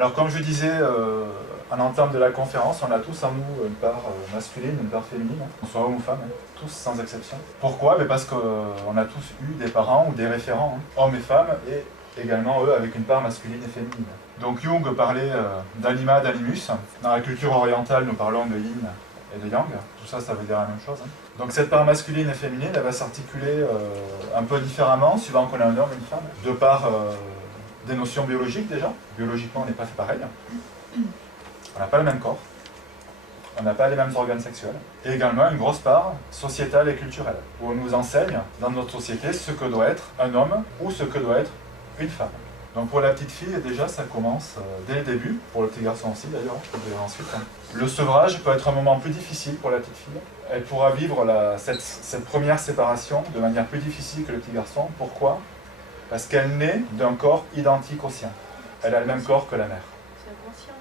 Alors comme je disais en entame de la conférence, on a tous en nous une part masculine, une part féminine, qu'on soit homme ou femme, tous sans exception. Pourquoi? Parce qu'on a tous eu des parents ou des référents, hommes et femmes, et également eux avec une part masculine et féminine. Donc Jung parlait d'anima, d'animus. Dans la culture orientale, nous parlons de yin et de yang. Tout ça, ça veut dire la même chose. Donc cette part masculine et féminine, elle va s'articuler un peu différemment, suivant qu'on est un homme et une femme, de par des notions biologiques déjà. Biologiquement, on n'est pas fait pareil. On n'a pas le même corps. On n'a pas les mêmes organes sexuels. Et également une grosse part sociétale et culturelle, où on nous enseigne dans notre société ce que doit être un homme ou ce que doit être une femme. Donc pour la petite fille, déjà, ça commence dès le début, pour le petit garçon aussi d'ailleurs, et ensuite. Le sevrage peut être un moment plus difficile pour la petite fille. Elle pourra vivre cette première séparation de manière plus difficile que le petit garçon. Pourquoi? Parce qu'elle naît d'un corps identique au sien. Elle a le même corps que la mère. C'est inconscient.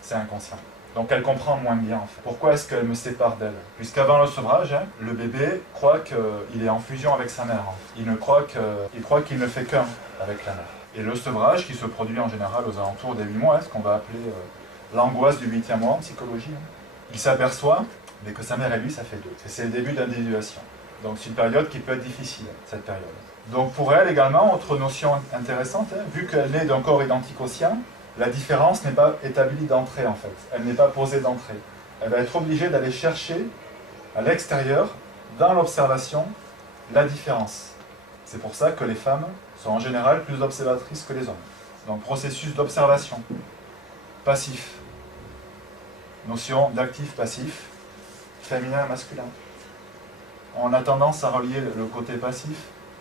C'est inconscient. Donc elle comprend moins bien en fait. Pourquoi est-ce qu'elle me sépare d'elle? Puisqu'avant le sevrage, le bébé croit qu'il est en fusion avec sa mère. Il croit qu'il ne fait qu'un avec la mère. Et le sevrage, qui se produit en général aux alentours des 8 mois, ce qu'on va appeler l'angoisse du 8e mois en psychologie, il s'aperçoit que sa mère et lui, ça fait 2. Et c'est le début d'individuation. Donc c'est une période qui peut être difficile, cette période. Donc pour elle également, autre notion intéressante, vu qu'elle naît d'un corps identique au sien, la différence n'est pas établie d'entrée en fait. Elle n'est pas posée d'entrée. Elle va être obligée d'aller chercher à l'extérieur, dans l'observation, la différence. C'est pour ça que les femmes sont en général plus observatrices que les hommes. Donc processus d'observation, passif, notion d'actif-passif, féminin et masculin. On a tendance à relier le côté passif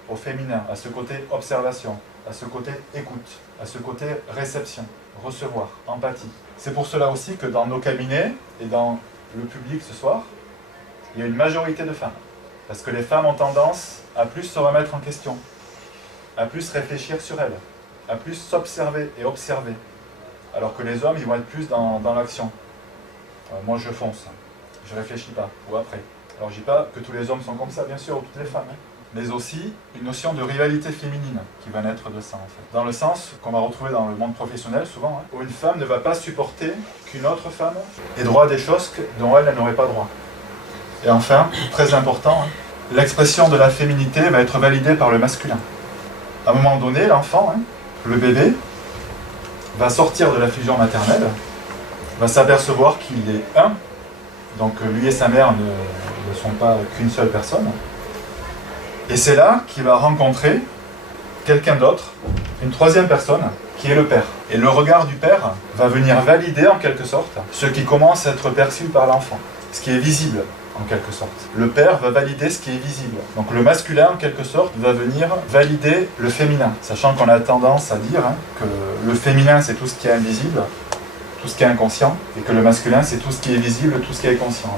au féminin, à ce côté observation, à ce côté écoute, à ce côté réception, recevoir, empathie. C'est pour cela aussi que dans nos cabinets et dans le public ce soir, il y a une majorité de femmes. Parce que les femmes ont tendance à plus se remettre en question, à plus réfléchir sur elles, à plus s'observer et observer. Alors que les hommes, ils vont être plus dans l'action. Moi, je fonce, je réfléchis pas, ou après. Alors, je dis pas que tous les hommes sont comme ça, bien sûr, ou toutes les femmes, mais aussi une notion de rivalité féminine qui va naître de ça, en fait. Dans le sens qu'on va retrouver dans le monde professionnel, souvent, où une femme ne va pas supporter qu'une autre femme ait droit à des choses dont elle n'aurait pas droit. Et enfin, très important, l'expression de la féminité va être validée par le masculin. À un moment donné, l'enfant, le bébé, va sortir de la fusion maternelle, va s'apercevoir qu'il est un, donc lui et sa mère ne sont pas qu'une seule personne. Et c'est là qu'il va rencontrer quelqu'un d'autre, une troisième personne, qui est le père. Et le regard du père va venir valider en quelque sorte ce qui commence à être perçu par l'enfant, ce qui est visible en quelque sorte. Le père va valider ce qui est visible. Donc le masculin en quelque sorte va venir valider le féminin, sachant qu'on a tendance à dire que le féminin c'est tout ce qui est invisible, tout ce qui est inconscient, et que le masculin c'est tout ce qui est visible, tout ce qui est conscient.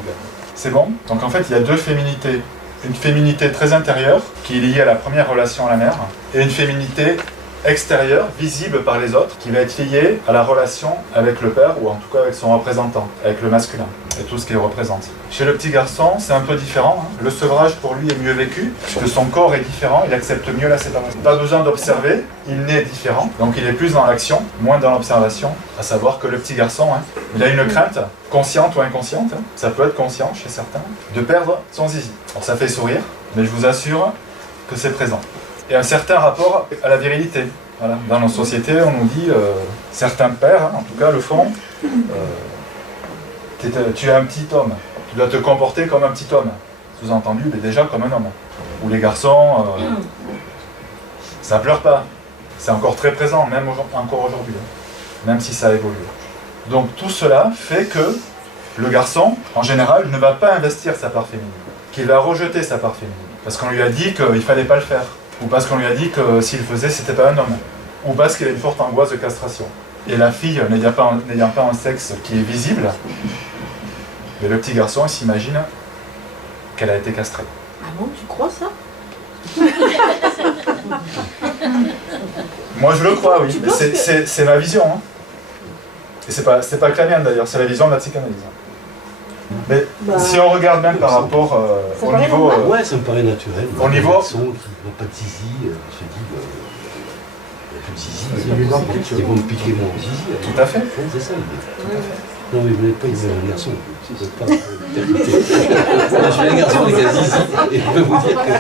C'est bon? Donc en fait il y a deux féminités. Une féminité très intérieure, qui est liée à la première relation à la mère, et une féminité extérieure, visible par les autres, qui va être liée à la relation avec le père, ou en tout cas avec son représentant, avec le masculin, et tout ce qu'il représente. Chez le petit garçon, c'est un peu différent. Le sevrage pour lui est mieux vécu, puisque son corps est différent, il accepte mieux la séparation. Pas besoin d'observer, il naît différent, donc il est plus dans l'action, moins dans l'observation, à savoir que le petit garçon, il a une crainte, consciente ou inconsciente, ça peut être conscient chez certains, de perdre son zizi. Alors ça fait sourire, mais je vous assure que c'est présent. Et un certain rapport à la virilité. Voilà. Dans nos sociétés, on nous dit, certains pères, en tout cas le font, tu es un petit homme, tu dois te comporter comme un petit homme. Sous-entendu, mais déjà comme un homme. Ou les garçons, ça pleure pas. C'est encore très présent, même encore aujourd'hui, même si ça a évolué. Donc tout cela fait que le garçon, en général, ne va pas investir sa part féminine, qu'il va rejeter sa part féminine, parce qu'on lui a dit qu'il ne fallait pas le faire. Ou parce qu'on lui a dit que s'il le faisait, c'était pas un homme. Ou parce qu'il a une forte angoisse de castration. Et la fille, n'ayant pas un sexe qui est visible, mais le petit garçon, il s'imagine qu'elle a été castrée. Ah bon, tu crois ça? Moi, je le crois, oui. C'est ma vision. Et c'est pas que la mienne, d'ailleurs. C'est la vision de la psychanalyse. Mais si on regarde même par rapport au niveau... ouais, ça me paraît naturel. Au niveau... Un garçon qui n'a pas de zizi, se dit, il n'y a plus de zizi. Ils vont me piquer mon zizi. Tout à fait. C'est ça l'idée. Non mais vous n'êtes pas un garçon. Vous n'êtes pas je suis un garçon avec un zizi. Et je peux vous dire que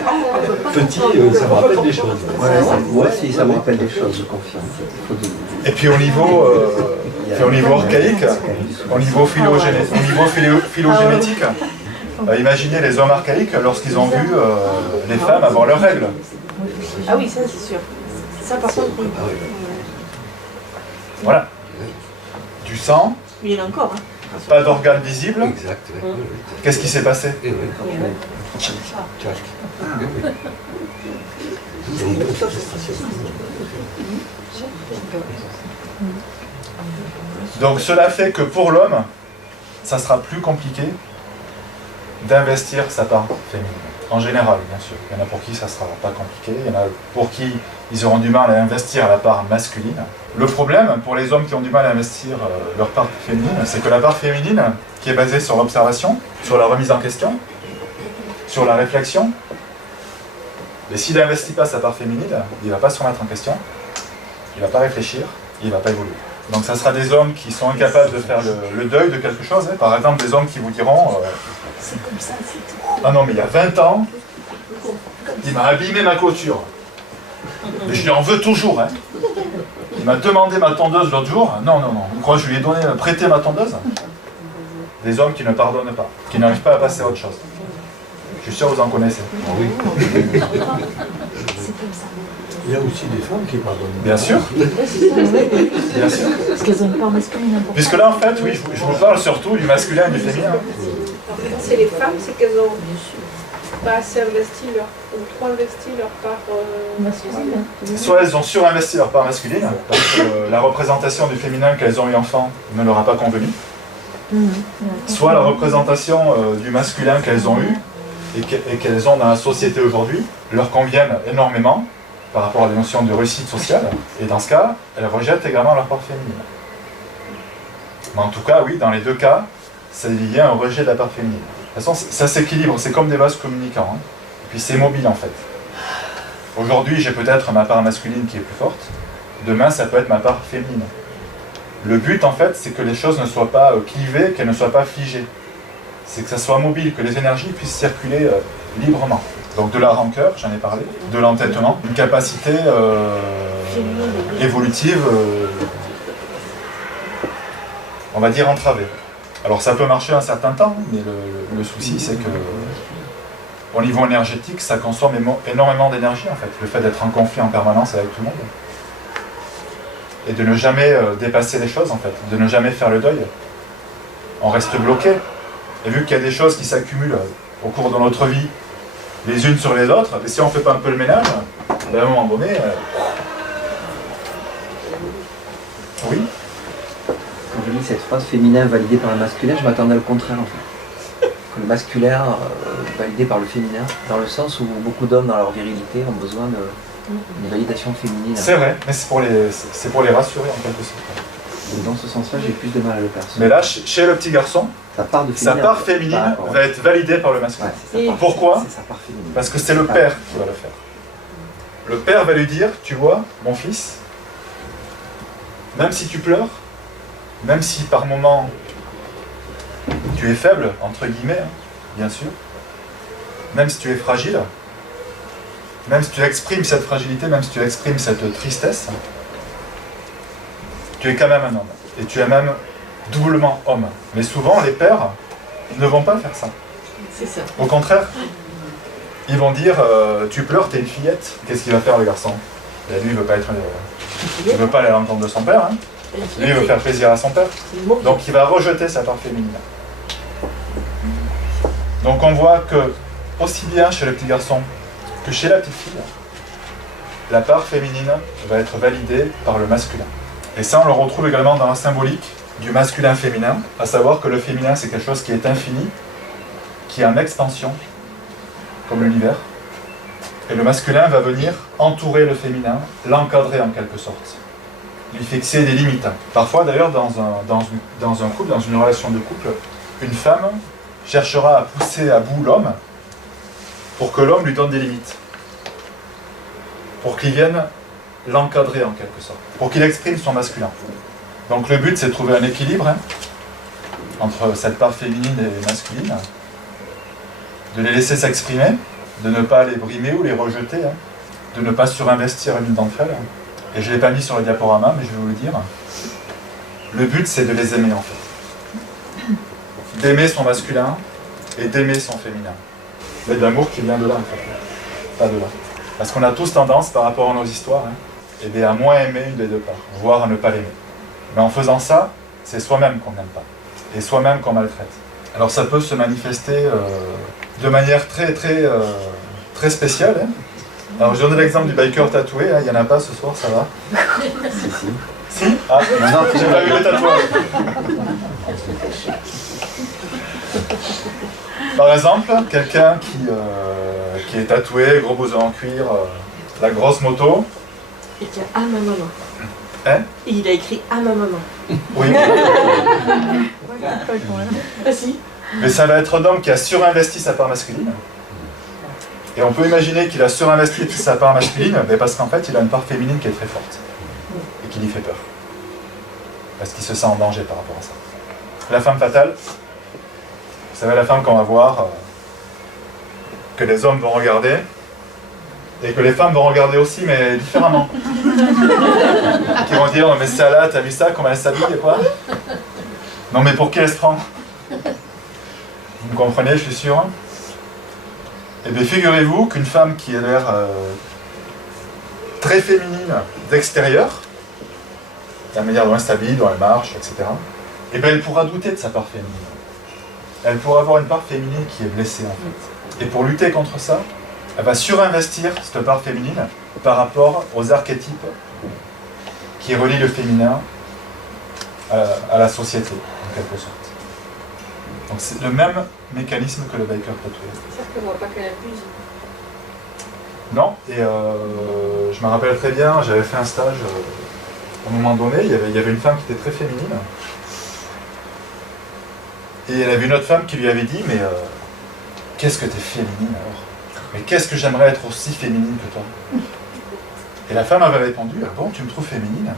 petit, ça me rappelle des choses. Moi aussi, ça me rappelle des choses, je confirme. Et puis au niveau archaïque, au niveau phylogénétique, imaginez les hommes archaïques lorsqu'ils ont vu les femmes avoir leurs règles. Ah oui, ça c'est sûr. Ça par contre, oui. Voilà. Du sang, Mais il y en a encore. Hein. pas d'organes visibles. Exact. Ouais. Qu'est-ce qui s'est passé? Et oui. Tchac. Donc, Donc cela fait que pour l'homme, ça sera plus compliqué d'investir sa part féminine. En général, bien sûr. Il y en a pour qui ça ne sera pas compliqué, il y en a pour qui ils auront du mal à investir la part masculine. Le problème pour les hommes qui ont du mal à investir leur part féminine, c'est que la part féminine, qui est basée sur l'observation, sur la remise en question, sur la réflexion, et s'il n'investit pas sa part féminine, il ne va pas se remettre en question, il ne va pas réfléchir, il ne va pas évoluer. Donc ça sera des hommes qui sont incapables de faire le deuil de quelque chose. Hein. Par exemple, des hommes qui vous diront C'est comme ça, c'est tout. ah non, mais il y a 20 ans, il m'a abîmé ma clôture. Mais je lui en veux toujours. Hein. Il m'a demandé ma tondeuse l'autre jour. Non. Vous croyez que je lui ai prêté ma tondeuse? Des hommes qui ne pardonnent pas, qui n'arrivent pas à passer à autre chose. Je suis sûr que vous en connaissez. oui. C'est comme ça. Il y a aussi des femmes qui pardonnent. Bien sûr. Bien sûr. Parce qu'elles ont une part masculine importante. Puisque là, en fait, oui, je vous parle surtout du masculin et du féminin. C'est les femmes, c'est qu'elles ont pas assez investi ou trop investi leur part Masculine. Soit elles ont surinvesti leur part masculine, parce que la représentation du féminin qu'elles ont eu enfant ne leur a pas convenu. Soit la représentation du masculin qu'elles ont eu et qu'elles ont dans la société aujourd'hui leur conviennent énormément par rapport à des notions de réussite sociale. Et dans ce cas, elles rejettent également leur part féminine. Mais en tout cas, oui, dans les deux cas, il y a un rejet de la part féminine. De toute façon, ça s'équilibre, c'est comme des vases communicants. Hein. Et puis c'est mobile en fait. Aujourd'hui, j'ai peut-être ma part masculine qui est plus forte. Demain, ça peut être ma part féminine. Le but, en fait, c'est que les choses ne soient pas clivées, qu'elles ne soient pas figées. C'est que ça soit mobile, que les énergies puissent circuler librement. Donc de la rancœur, j'en ai parlé, de l'entêtement, une capacité évolutive, on va dire entravée. Alors ça peut marcher un certain temps, mais le souci c'est que au niveau énergétique, ça consomme énormément d'énergie en fait, le fait d'être en conflit en permanence avec tout le monde. Et de ne jamais dépasser les choses en fait, de ne jamais faire le deuil. On reste bloqué. Et vu qu'il y a des choses qui s'accumulent au cours de notre vie, les unes sur les autres, et si on ne fait pas un peu le ménage, ben à un moment donné... Oui. Quand je lis cette phrase féminin validé par le masculin, je m'attendais au contraire en fait. Que le masculin validé par le féminin, dans le sens où beaucoup d'hommes dans leur virilité ont besoin d'une validation féminine. C'est vrai, mais c'est pour les rassurer en quelque sorte. Et dans ce sens-là, j'ai plus de mal à le percevoir. Mais là, chez le petit garçon, sa part féminine va être validée par le masculin. Ouais, pourquoi? C'est sa part féminine. Parce que c'est le père qui va le faire. Le père va lui dire, tu vois, mon fils, même si tu pleures, même si par moments tu es faible, entre guillemets, hein, bien sûr, même si tu es fragile, même si tu exprimes cette fragilité, même si tu exprimes cette tristesse, tu es quand même un homme. Et tu es même doublement homme. Mais souvent, les pères ne vont pas faire ça. C'est ça. Au contraire, ils vont dire tu pleures, t'es une fillette. Qu'est-ce qu'il va faire le garçon? Et lui, il veut pas être. Il veut pas aller à l'encontre de son père. Hein. Lui, il veut faire plaisir à son père. Donc, il va rejeter sa part féminine. Donc, on voit que, aussi bien chez le petit garçon que chez la petite fille, la part féminine va être validée par le masculin. Et ça, on le retrouve également dans la symbolique du masculin-féminin, à savoir que le féminin, c'est quelque chose qui est infini, qui est en expansion, comme l'univers. Et le masculin va venir entourer le féminin, l'encadrer en quelque sorte, lui fixer des limites. Parfois, d'ailleurs, dans un couple, dans une relation de couple, une femme cherchera à pousser à bout l'homme pour que l'homme lui donne des limites, pour qu'il vienne l'encadrer en quelque sorte, pour qu'il exprime son masculin. Donc le but, c'est de trouver un équilibre entre cette part féminine et masculine, de les laisser s'exprimer, de ne pas les brimer ou les rejeter, de ne pas surinvestir l'une d'entre elles. Et je ne l'ai pas mis sur le diaporama, mais je vais vous le dire. Le but, c'est de les aimer en fait. D'aimer son masculin et d'aimer son féminin. Il y a de l'amour qui vient de là en fait, pas de là. Parce qu'on a tous tendance, par rapport à nos histoires, à moins aimer une des deux parts, voire à ne pas l'aimer. Mais en faisant ça, c'est soi-même qu'on n'aime pas, et soi-même qu'on maltraite. Alors ça peut se manifester de manière très spéciale. Alors je donne l'exemple du biker tatoué, il n'y en a pas ce soir, ça va? Si. Ah, non, j'ai pas vu les tatouages. Par exemple, quelqu'un qui est tatoué, gros blouson en cuir, la grosse moto. Et qui a « Ah ma maman ». Hein? Et il a écrit « Ah ma maman ». Oui. Ah si. Mais ça va être un homme qui a surinvesti sa part masculine. Et on peut imaginer qu'il a surinvesti sa part masculine parce qu'en fait, il a une part féminine qui est très forte. Et qui lui fait peur. Parce qu'il se sent en danger par rapport à ça. La femme fatale, vous savez, la femme qu'on va voir, que les hommes vont regarder, et que les femmes vont regarder aussi, mais différemment. Qui vont dire, mais celle-là, t'as vu ça, comment elle s'habille et quoi? Non mais pour qui elle se prend? Vous me comprenez, je suis sûr. Eh bien, figurez-vous qu'une femme qui a l'air très féminine d'extérieur, la manière dont elle s'habille, dont elle marche, etc., eh bien, elle pourra douter de sa part féminine. Elle pourra avoir une part féminine qui est blessée, en fait. Et pour lutter contre ça, elle va surinvestir cette part féminine par rapport aux archétypes qui relient le féminin à la société, en quelque sorte. Donc c'est le même mécanisme que le biker tatoué. C'est-à-dire qu'on ne voit pas qu'elle abuse. Non, et je me rappelle très bien, j'avais fait un stage, à un moment donné, il y avait une femme qui était très féminine. Et elle avait une autre femme qui lui avait dit, mais qu'est-ce que t'es féminine alors? Mais qu'est-ce que j'aimerais être aussi féminine que toi? Et la femme avait répondu, ah bon, tu me trouves féminine?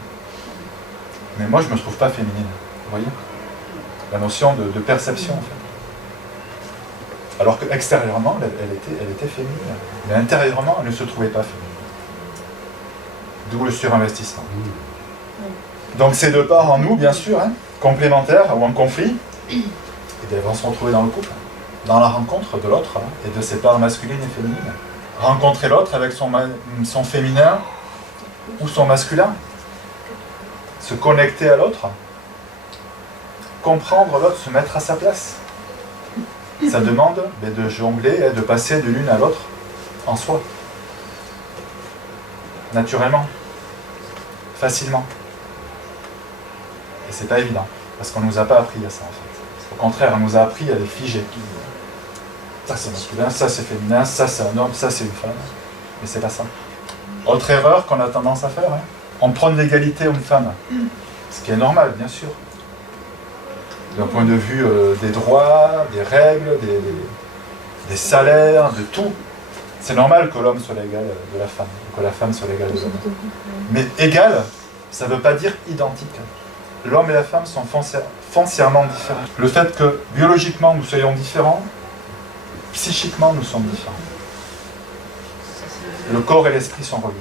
Mais moi, je ne me trouve pas féminine. Vous voyez? La notion de perception, en fait. Alors qu'extérieurement, elle était féminine. Mais intérieurement, elle ne se trouvait pas féminine. D'où le surinvestissement. Donc ces deux parts en nous, bien sûr, complémentaires ou en conflit, et elles vont se retrouver dans le couple, dans la rencontre de l'autre et de ses parts masculines et féminines. Rencontrer l'autre avec son féminin ou son masculin. Se connecter à l'autre. Comprendre l'autre, se mettre à sa place. Ça demande de jongler et de passer de l'une à l'autre en soi. Naturellement. Facilement. Et c'est pas évident, parce qu'on nous a pas appris à ça en fait. Au contraire, on nous a appris à les figer. Ça c'est masculin, ça c'est féminin, ça c'est un homme, ça c'est une femme. Mais c'est pas ça. Autre erreur qu'on a tendance à faire, on prône l'égalité homme-femme. Ce qui est normal, bien sûr. D'un point de vue des droits, des règles, des salaires, de tout. C'est normal que l'homme soit l'égal de la femme, ou que la femme soit l'égale de l'homme. Mais égal, ça ne veut pas dire identique. L'homme et la femme sont foncièrement différents. Le fait que biologiquement nous soyons différents, psychiquement nous sommes différents. Le corps et l'esprit sont reliés.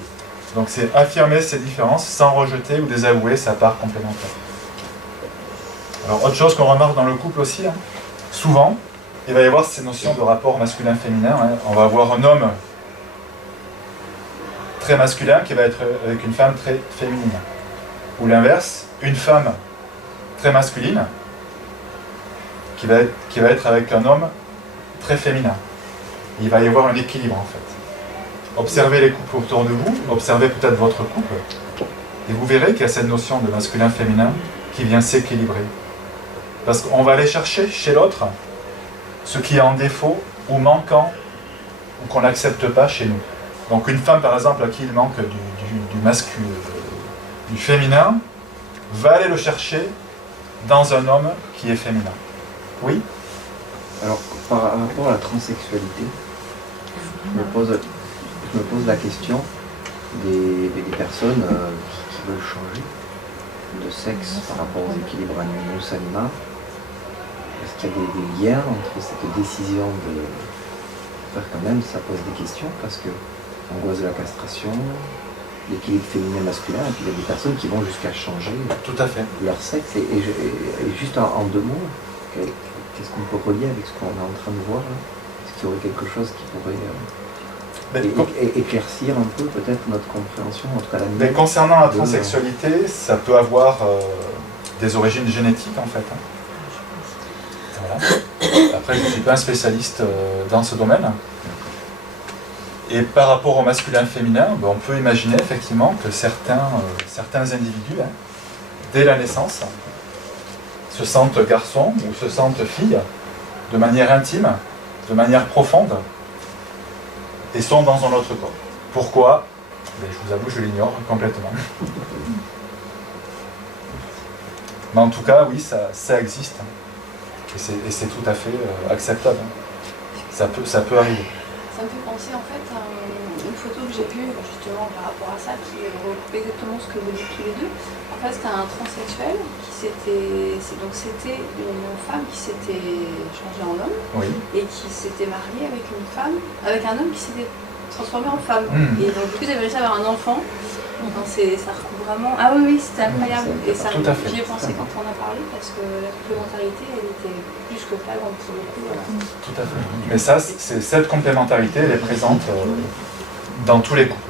Donc c'est affirmer ces différences sans rejeter ou désavouer sa part complémentaire. Alors autre chose qu'on remarque dans le couple aussi, souvent, il va y avoir ces notions de rapport masculin-féminin. On va avoir un homme très masculin qui va être avec une femme très féminine. Ou l'inverse, une femme très masculine qui va être avec un homme très féminin. Il va y avoir un équilibre en fait. Observez les couples autour de vous, observez peut-être votre couple, et vous verrez qu'il y a cette notion de masculin-féminin qui vient s'équilibrer. Parce qu'on va aller chercher chez l'autre ce qui est en défaut ou manquant ou qu'on n'accepte pas chez nous. Donc une femme par exemple à qui il manque du masculin, du féminin, va aller le chercher dans un homme qui est féminin. Oui? Alors par rapport à la transsexualité, je me pose la question, des personnes qui veulent changer de sexe par rapport aux équilibres animaux-animaux. Est-ce qu'il y a des liens entre cette décision de faire quand même, ça pose des questions parce que l'angoisse de la castration, l'équilibre féminin-masculin, et puis il y a des personnes qui vont jusqu'à changer Tout à fait. leur sexe. Et juste en 2 mots, qu'est-ce qu'on peut relier avec ce qu'on est en train de voir là? Est-ce qu'il y aurait quelque chose qui pourrait éclaircir un peu peut-être notre compréhension, en tout cas la mienne? Mais concernant la transsexualité, ça peut avoir des origines génétiques en fait. Voilà. Après, je ne suis pas un spécialiste dans ce domaine. Et par rapport au masculin-féminin, on peut imaginer effectivement que certains individus, dès la naissance, se sentent garçons ou se sentent filles de manière intime, de manière profonde, et sont dans un autre corps. Pourquoi? Je vous avoue, je l'ignore complètement. Mais en tout cas, oui, ça existe. Et c'est tout à fait acceptable. Ça peut arriver. Ça me fait penser en fait à une photo que j'ai vue justement par rapport à ça, qui regroupe exactement ce que vous dites tous les deux. En fait, c'était un transsexuel c'était une femme qui s'était changée en homme, oui, et qui s'était mariée avec avec un homme qui s'était transformé en femme. Et donc du coup, ils avaient réussi à avoir un enfant. Enfin, ça recouvre vraiment. Ah oui, c'était incroyable. Et ça, j'y ai pensé quand on a parlé parce que la complémentarité, elle était plus que flagrante pour le coup. Voilà. Tout à fait. Mais ça, cette complémentarité, elle est présente dans tous les couples.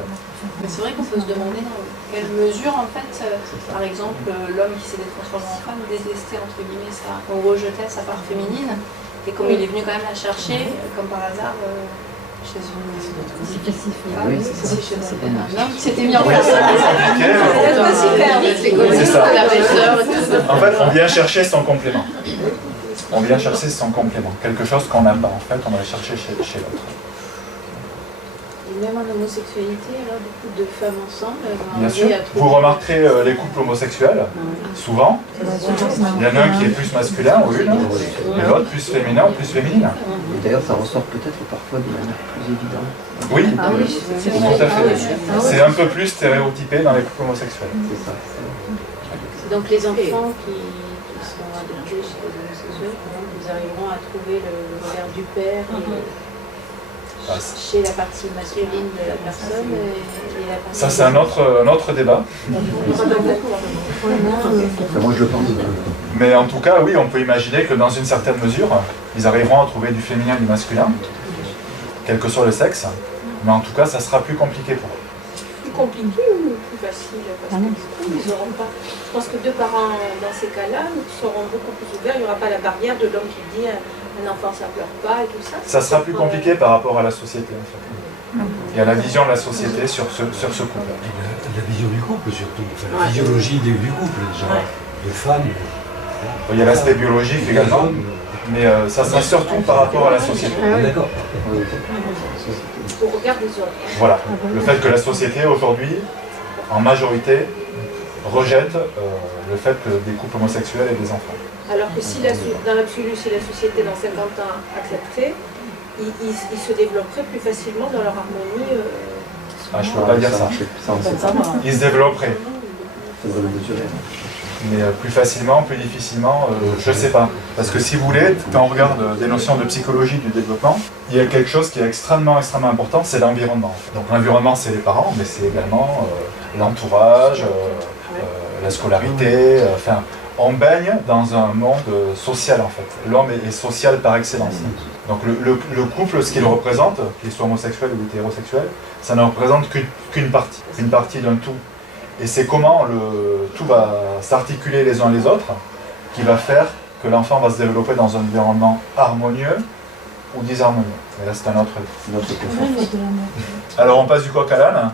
Mais c'est vrai qu'on peut se demander dans quelle mesure, en fait, par exemple, l'homme qui s'était transformé en femme détestait, entre guillemets, on rejetait sa part féminine, et comme il est venu quand même la chercher, comme par hasard, chez une femme, chez un homme qui s'était mis en place. C'est ça. En fait, on vient chercher son complément. On vient chercher son complément. Quelque chose qu'on n'a pas, en fait, on va le chercher chez l'autre. Et même en homosexualité, alors, beaucoup de femmes ensemble, elles vont bien sûr. Vous remarquerez les couples homosexuels, souvent, il y en a un qui est plus masculin ou une, et l'autre plus féminin ou plus féminine. Et d'ailleurs, ça ressort peut-être parfois de manière plus évidente. Oui, tout à fait. C'est un peu plus stéréotypé dans les couples homosexuels. C'est ça. Donc les enfants qui sont adoptés chez les homosexuels, ils arriveront à trouver le regard du père chez la partie masculine de la personne et la partie... Ça, c'est un autre débat. Moi, je le pense. Mais en tout cas, oui, on peut imaginer que dans une certaine mesure, ils arriveront à trouver du féminin et du masculin, quel que soit le sexe. Mais en tout cas, ça sera plus compliqué pour eux. Plus compliqué ou plus facile? Parce que du coup, ils n'auront pas... Je pense que 2 parents, dans ces cas-là, seront beaucoup plus ouverts. Il n'y aura pas la barrière de l'homme qui dit un enfant, ça ne pleure pas et tout ça. Ça sera plus compliqué par rapport à la société, en fait. Et à la vision de la société sur ce couple. La vision du couple, surtout. Enfin, la physiologie du couple, genre, de femmes. Il y a l'aspect biologique également, mais ça sera surtout par rapport à la société. D'accord. Au regard des autres. Voilà. Le fait que la société, aujourd'hui, en majorité, rejette le fait que des couples homosexuels aient des enfants. Alors que si dans l'absolu, si la société dans 50 ans acceptait, ils se développeraient plus facilement dans leur harmonie. Je ne peux pas dire ça. Ils se développeraient. Mais plus facilement, plus difficilement, je ne sais pas. Parce que si vous voulez, quand on regarde des notions de psychologie du développement, il y a quelque chose qui est extrêmement important, c'est l'environnement. Donc l'environnement, c'est les parents, mais c'est également l'entourage, la scolarité, on baigne dans un monde social en fait. L'homme est social par excellence. Donc le couple, ce qu'il représente, qu'il soit homosexuel ou hétérosexuel, ça ne représente qu'une partie d'un tout. Et c'est comment tout va s'articuler les uns les autres qui va faire que l'enfant va se développer dans un environnement harmonieux ou disharmonieux. Mais là c'est un autre. Alors on passe du coq à l'âne.